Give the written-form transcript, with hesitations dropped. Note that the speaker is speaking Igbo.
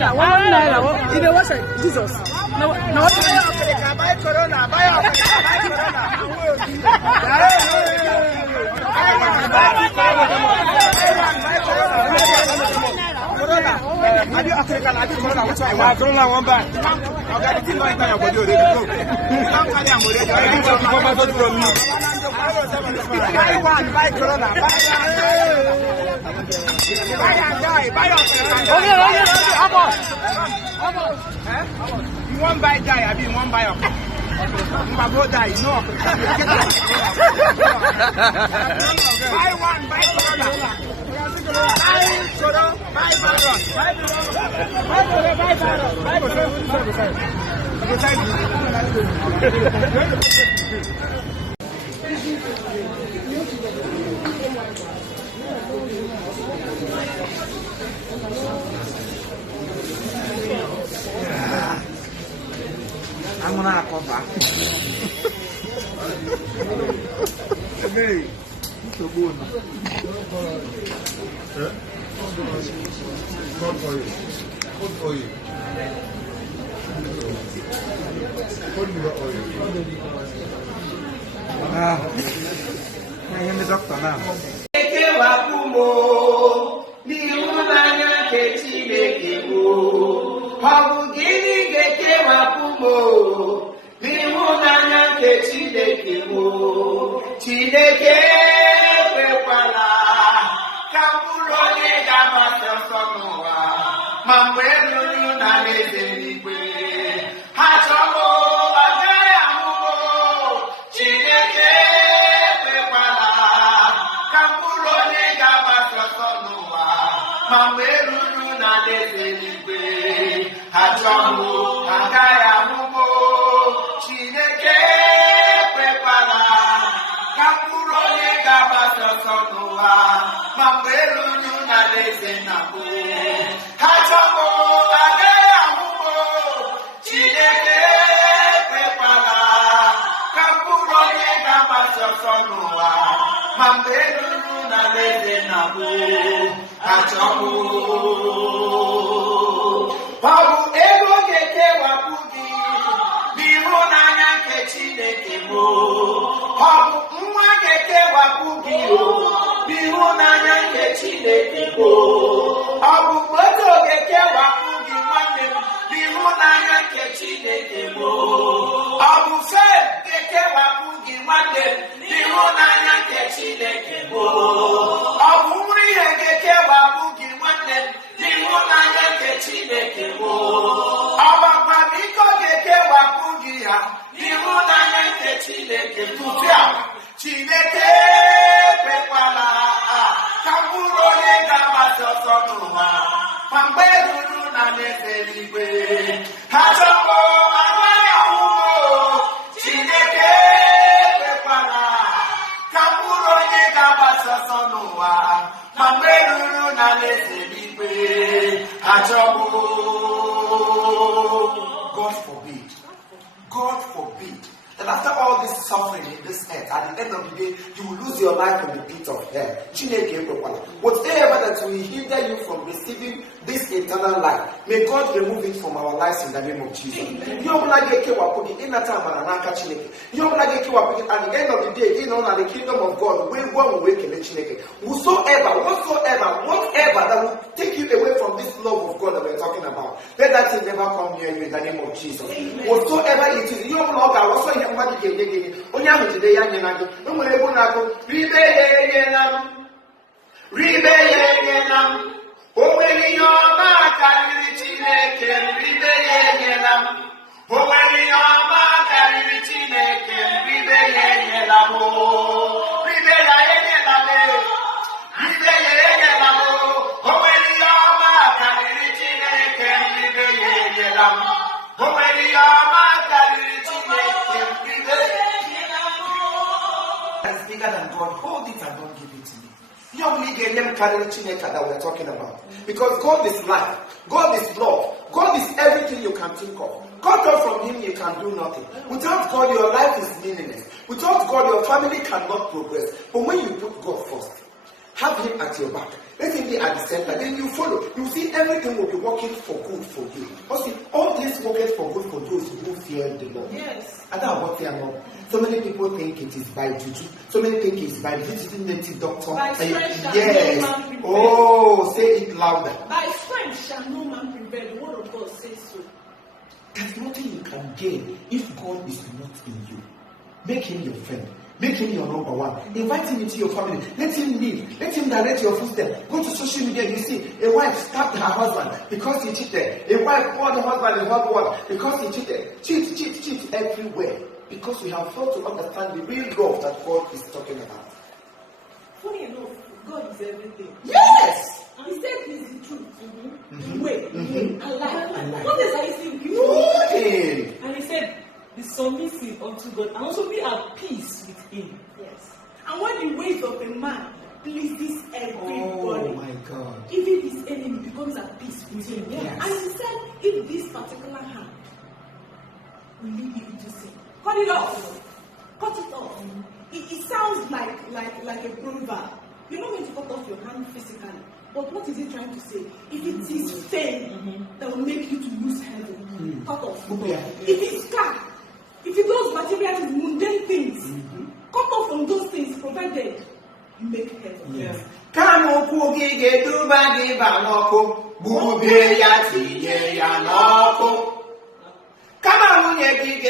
naira. In the wash Jesus. No, buy Corona. Have you African? Have you Corona? Which one? Corona one buy. Okay, the thing not enter your body already. Go. Buy one, buy Corona. Buy and die. Buy African. Okay. How much? You won't buy die. I mean, one buy African. You go die. No African. Buy one, buy Corona. I'm gonna cover. Hey, so good. Good for you. Good for you. I am the doctor now. God forbid that after all this suffering in this earth, at the end of the day, you will lose your life in the pit of hell. Whatever that will hinder you from receiving this eternal life, may God remove it from our lives in the name of Jesus. At the end of the day, at the kingdom of God, whatever that will take you away from this love of God that we're talking about, let that thing never come near you in the name of Jesus. Whatsoever it is, that's bigger than God. Hold it and don't give it to me. You only get them that we're talking about. Because God is life, God is love, God is everything you can think of. God from Him you can do nothing. Without God your life is meaningless. Without God your family cannot progress. But when you put God first, Have him at your back. Let him be at the center. Then you follow. You see everything will be working for good for you. But see, all this working for good for those who fear the Lord. Yes. And that's what they are not. So many people think it is by juju. So many think it's by visiting native doctor. By strength shall yes. no man prevail. Oh, say it louder. By strength shall no man prevail. The word of God says so. There's nothing you can gain if God is not in you. Make him your friend. Make him your number one. Invite him into your family. Let him lead. Let him direct your footsteps. Go to social media. You see a wife stabbed her husband because he cheated. A wife poured the husband in hot water because he cheated. Cheat everywhere. Because we have failed to understand the real love that God is talking about. Funny enough, God is everything. Yes! And he said he's the truth. The way. And life. What is I think you And he said, be submissive unto God and also be at peace with him. Yes. And when the ways of a man pleases everybody, oh my God, even his enemy becomes at peace with him. Yes. And he said, if this particular hand will lead you into sin, cut it off. Cut it off. It sounds like a proverb. You're not going to cut off your hand physically. But what is he trying to say? If it is fame that will make you to lose heaven, cut off. If it's car, if it does material mundane things, cut off from those things provided you make heaven. Yes. Kama ukugi geduba giba noko, bube ya tinye ya noko. Kama unye gige